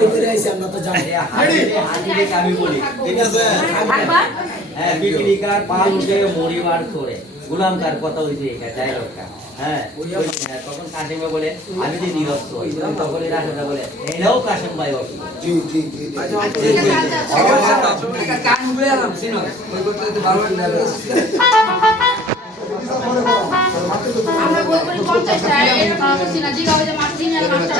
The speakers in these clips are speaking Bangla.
আমরা তো জানি আমি বলি ঠিক আছে হ্যাঁ বিক্রিকার পাল উঠে মরিবার করে গুলামকার কথা হইছে এটা ডায়লগটা হ্যাঁ তখন কাশিমে বলে আমি যে নিরস্ত হই তখন এরা সেটা বলে এরাও কাশিম ভাই জি জি জি কান ঘুরে আলাম সিনো ওই করতে তো ভালো আমরা বই করে 50 টাকা এরকম কিছু না জিগাও যে মাছ কিনে মাছটা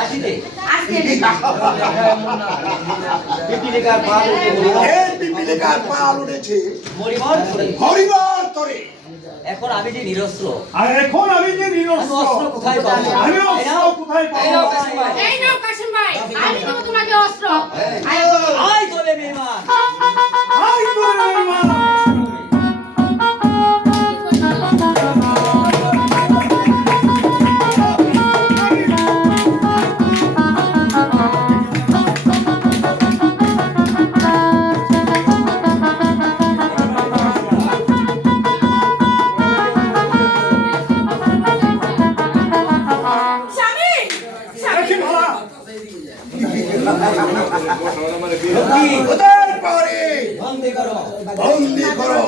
আসিতে আজকে বিক্রিকার পাল উঠে এই পিপিলিকার পাল উঠেছে মরিবার করে হরিবার তরে এখন আমি যে নিরস্ত্র আর এখন আমি যে আমি নিরস্ত্র অস্ত্র কোথায় পাবো আমি অস্ত্র কোথায় পাবো এই নাও কাশিম ভাই আমি দেব তোমাকে অস্ত্র আয় তোলে মেহমান আই করে মা স্বামী দেখি ভালা ওদের পরে বন্দী করো বন্দি করো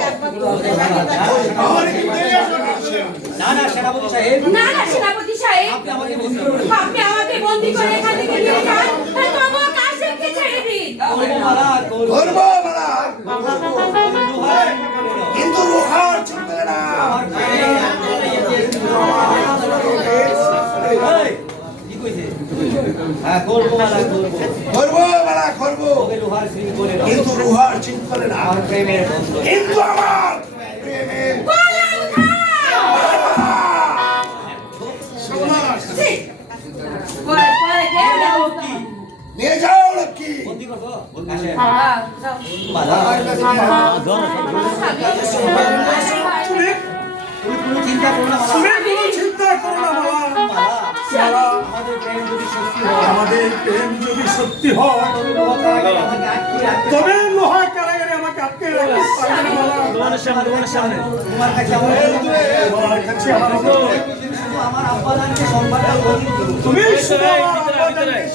না না সেনাপতি সাহেব না না সেনাপতি সাহেব আপনি আমাকে বন্দী করুন আপনি আমাকে বন্দী করে এখান থেকে নিয়ে যান তারপর আমার কাশিমকে ছেড়ে দিন করবো মালা করব মালা কিন্তু রুহার চিনতে না কি কইছে হ্যাঁ করবো মালা করবো করব মালা করব ওকে লোহার সিং করে দাও কিন্তু রুহার চিনতে না আমার প্রেমের বন্ধু কিন্তু আমার প্রেমের পরে পরে দেব নিয়ে যাও লক্ষ্মী বন্দী করবো আসে হ্যাঁ যাও মালা তুমি কোনো চিন্তা করো না তুমি মালা কোনো চিন্তা করো না মালা মালা আমাদের প্রেম যদি সত্যি হয় আমাদের প্রেম যদি সত্যি হয় তবে লোহা কারাগারে আমাকে আটকে রাখতে তবে লোহা কারাগারে আমাকে আটকে রাখতে পারবে না মালা তোমার সামনে তোমার কাছে আমার তোমার কাছে আমার অনুরোধ। শুধু আমার আব্বাজানকে সম্মানটা অধিক দিও তুমি শুধু আমার আব্বাজানকে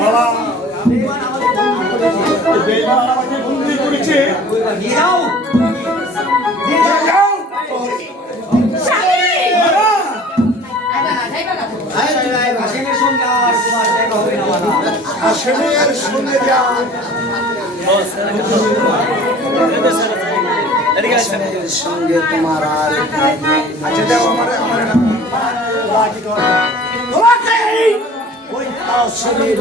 মালা বেঈমান আমাদের বন্ধু করেছে বেঈমান আমাকে বন্দী করেছে ওইবার নিয়ে যাও নিয়ে যাও স্বামী মালা কাশিমের সঙ্গে আর তোমার দেখা হবে না মালা হাসেমের সঙ্গে যাও হাসেমের সঙ্গে তোমার আর আচ্ছা যাও আমারে ওই হাসেমের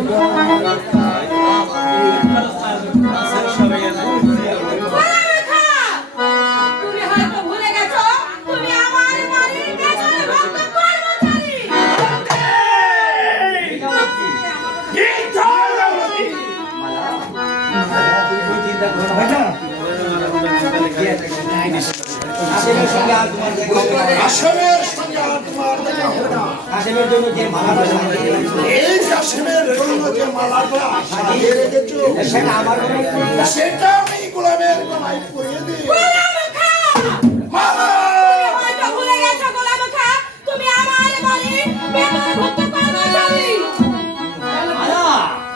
তুমি হয়তো ভুলে গেছো তুমি আমার বাড়ির পেছনে ভক্ত কর্মচারী চিন্তা করো না কাশিমের সঙ্গে আর তোমার দেখা হবে না হাসেমের সঙ্গে আর তোমার দেখা হবে না কাশিমের জন্য যে মালাটা সাজিয়ে এই হাসেমের জন্য যে মালাটা সাজিয়ে রেখেছো সেটা আমার কোনো সেটা আমি গোলামের গলায় পরিয়ে দিই মালা হয়তো ভুলে গেছো গোলাম খা তুমি আমার বাড়ির পেছনে ভক্ত কর্মচারী মালা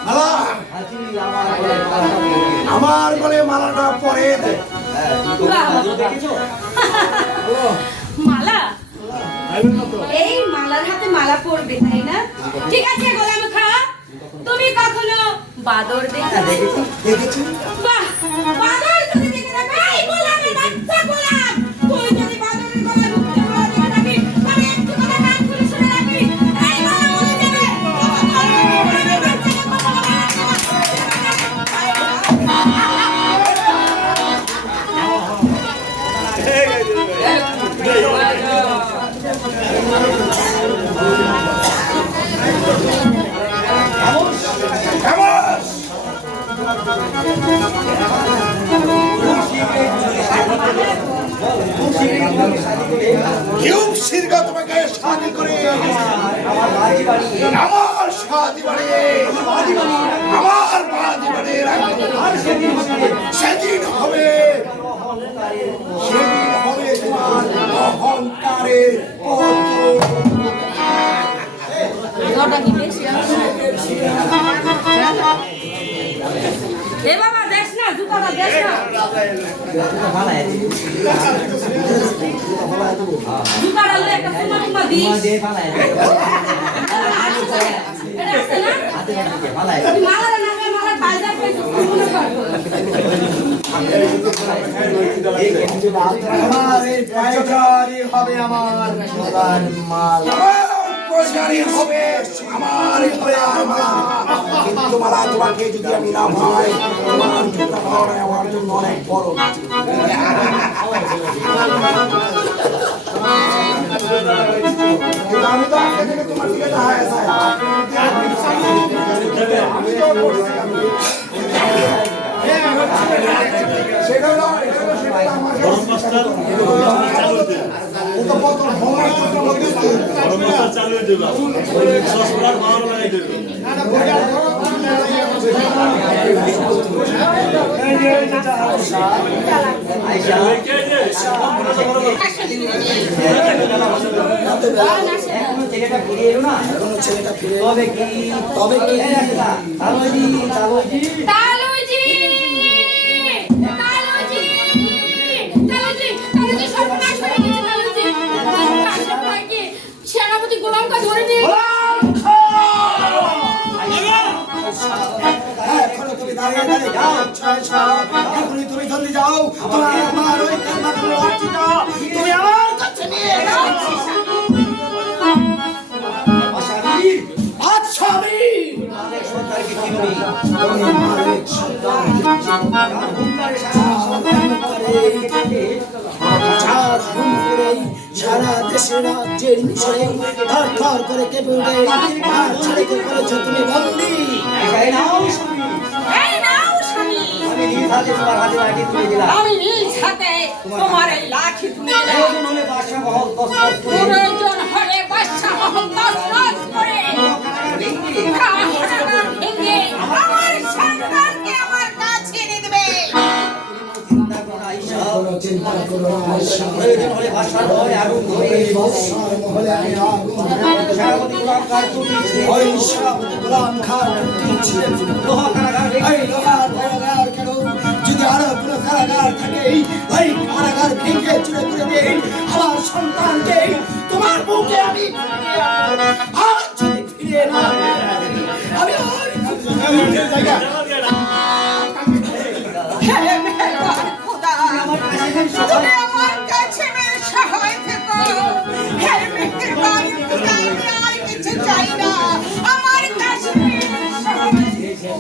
মালা আজি আমার গলায় মালাটা পরিয়ে দিও। আমার গলে মালাটা পরিয়ে দে হ্যাঁ, তুমি তো জাদু দেখেছো মালা এই মালার হাতে মালা পরবে তাই না ঠিক আছে গোলাম খা তুমি কখনো বাদর দেখেছো দেখেছি বাহ বাদর তুমি দেখে রাখো এই গোলামের বাচ্চা গোলাম তুই যদি বাদরের গলায় মুক্ত হওয়া দেখে রাখি আমি একটু কথা কান খুলে শুনে রাখি এই মালা বলে দেবে গোলামের বাচ্চাকে কখনো খামোশ কেউ সিরগা তোমাকে শাদি করে আমার বাড়ি বাড়ি আমার শাদি বাড়ি আমার বাড়ি বাড়ি আর সেদিন হবে সেদিন হবে সেদিন হবে তোমার অহংকারের পত্র ভালো আছে জুতা ডালে একটা সুমা দিস তোমার দিয়ে ভালো আছে এটা আছে না হাতে হাতে ভালো আছে তুই মালা নামে মালা বাজার কইছিস মনে কর আমার এই পায়চারি হবে আমার সোনার মাল রোজগারি হবে আমারই হবে আমার কিন্তু মালা তোমাকে যদি আমি না ভাই তোমার জুতা পাওয়া আমার জন্য অনেক বড় কিন্তু আমি তো আগে থেকে তোমার দিকে দাঁড়ায় আছি আমি তো সেটা নয় সেটা আমার ও তো কত ভয় চালু দেবা সসলার ভালো লাগাই দেবে এখনো ছেলেটা ফিরে এলো না এখনো ছেলেটা ফিরে তবে কি এই রাস্তা তালুজি তালুজি তালুজি তালুজি তালুজি সর্বনাশ হয়ে গেছে তালুজি কাশেম ভাইকে সেনাপতি গোলামকে ধরে নিয়ে এখনো তুমি দাঁড়িয়ে দাঁড়িয়ে যাও ছয় সাত এখনই তুমি জলদি যাও তোমার আমার ওই কালমাগুলো লাঠিটা তুমি আমার কাছে নিয়ে যাও আচ্ছা আমি মালিক সরকারকে চিনবি তুমি মালিক সন্তান চার হুম করে সারা দেশে রাজ্যের মিশনে থর থর করে কেঁপে উঠে আর ছেলেকে করেছো তুমি বন্দি এই নাও এই নাও স্বামী আমি নিজ হাতে তোমার হাতে লাঠি তুলে দিলাম আমি নিজ হাতে তোমার এই লাঠি তুলে দিলাম প্রয়োজন হলে বাদশা মহল দস্তর করে প্রয়োজন হলে বাদশা মহল দস্তরস করে কাহারাগার ভেঙে আমার সন্তানকে আমার কাছে এনে দেবে চিন্তা করো না ঈশা কোনো চিন্তা করো না আয়েশা। প্রয়োজন হলে বাদশার ঘরে আগুন ধরে এই বর্ষার মহলে আমি আগুন সেনাপতি গোলাম কার তুলেছে ওই সেনাপতি গোলাম খান ছিলেন লোহা কারাগার এই লোহার কারাগার কেন যদি আরো কোনো কারাগার থাকে ওই কারাগার ভেঙে চুরে করে দেই আমার সন্তানকে তোমার বুকে আমি আর যদি ফিরে না আমি হে মেহেরবান খোদা তুমি আমার কাছে মেরে সহায় থেকো হে মেহেরবান খোদা আমি আর কিছু চাই না আমার কাছে মেরে সহায় থেকো